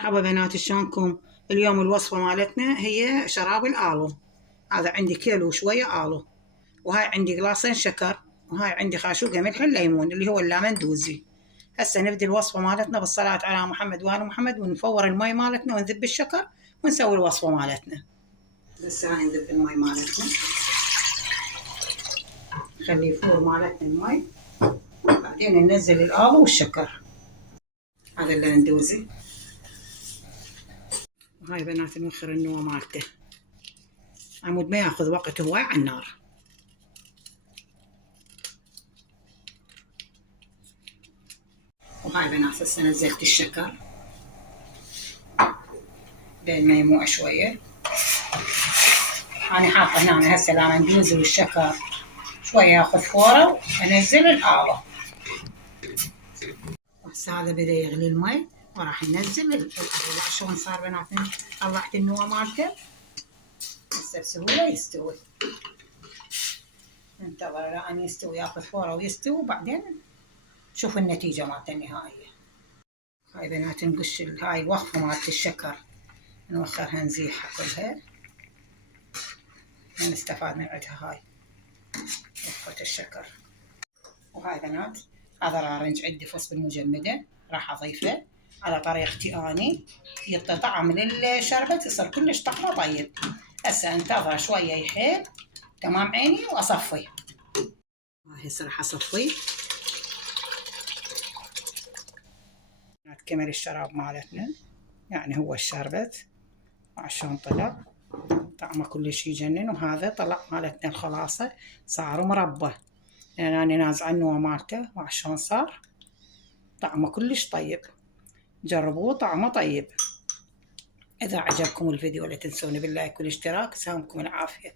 مرحبا بنات، شلونكم؟ اليوم الوصفة مالتنا هي شراب الآلو. هذا عندي كيلو وشوية آلو، وهاي عندي قلاصين شكر، وهاي عندي خاشوقة ملح الليمون اللي هو اللامندوزي. هسه نبدي الوصفة مالتنا بالصلاة على محمد وآل محمد، ونفور المي مالتنا ونذب الشكر ونسوي الوصفة مالتنا. هسه هاي نذب المي مالتنا، نخلي يفور مالتنا المي، بعدين ننزل الآلو والشكر. هذا اللامندوزي، وهاي بنات نوخر النوى مالته عمود ما ياخذ وقت هواي على النار. وهاي بنات هسه نزلت الشكر بين ما يموع شوية. أنا حاطة هنا هسه لامندوزي والشكر شوية ياخذ فورة، وأنزل الآلة. هسه هذا بدأ يغلي المي، وراح ننزل الآلة. شلون صار بنات؟ طلعت النوى مالته، هسه بسهولة يستوي. ننتظر لأن يستوي، ياخذ فورة ويستوي، وبعدين شوف النتيجة مالته النهائية. هاي بنات نقش هاي الوخفة مالت الشكر، نوخرها نزيحها كلها، نستفاد من عندها هاي وخفة الشكر. وهاي بنات هذا الأورنج عندي فص بالمجمدة، راح أضيفه على طريقتي أني، يعطي طعم للشربت، يصير كلش طعمه طيب. هسه انتظر شوية يحيل، تمام عيني، وأصفي. هسه راح أصفي. كمل الشراب مالتنا، يعني هو الشربت وعشان طلع طعمه كلش يجنن. وهذا طلع مالتنا الخلاصة، صار مربى، لأن أنا نازعة النوى مالته، وعشان صار طعمه كلش طيب. جربوه، طعمه طيب. إذا عجبكم الفيديو لا تنسوني باللايك والاشتراك. سلامكم العافية.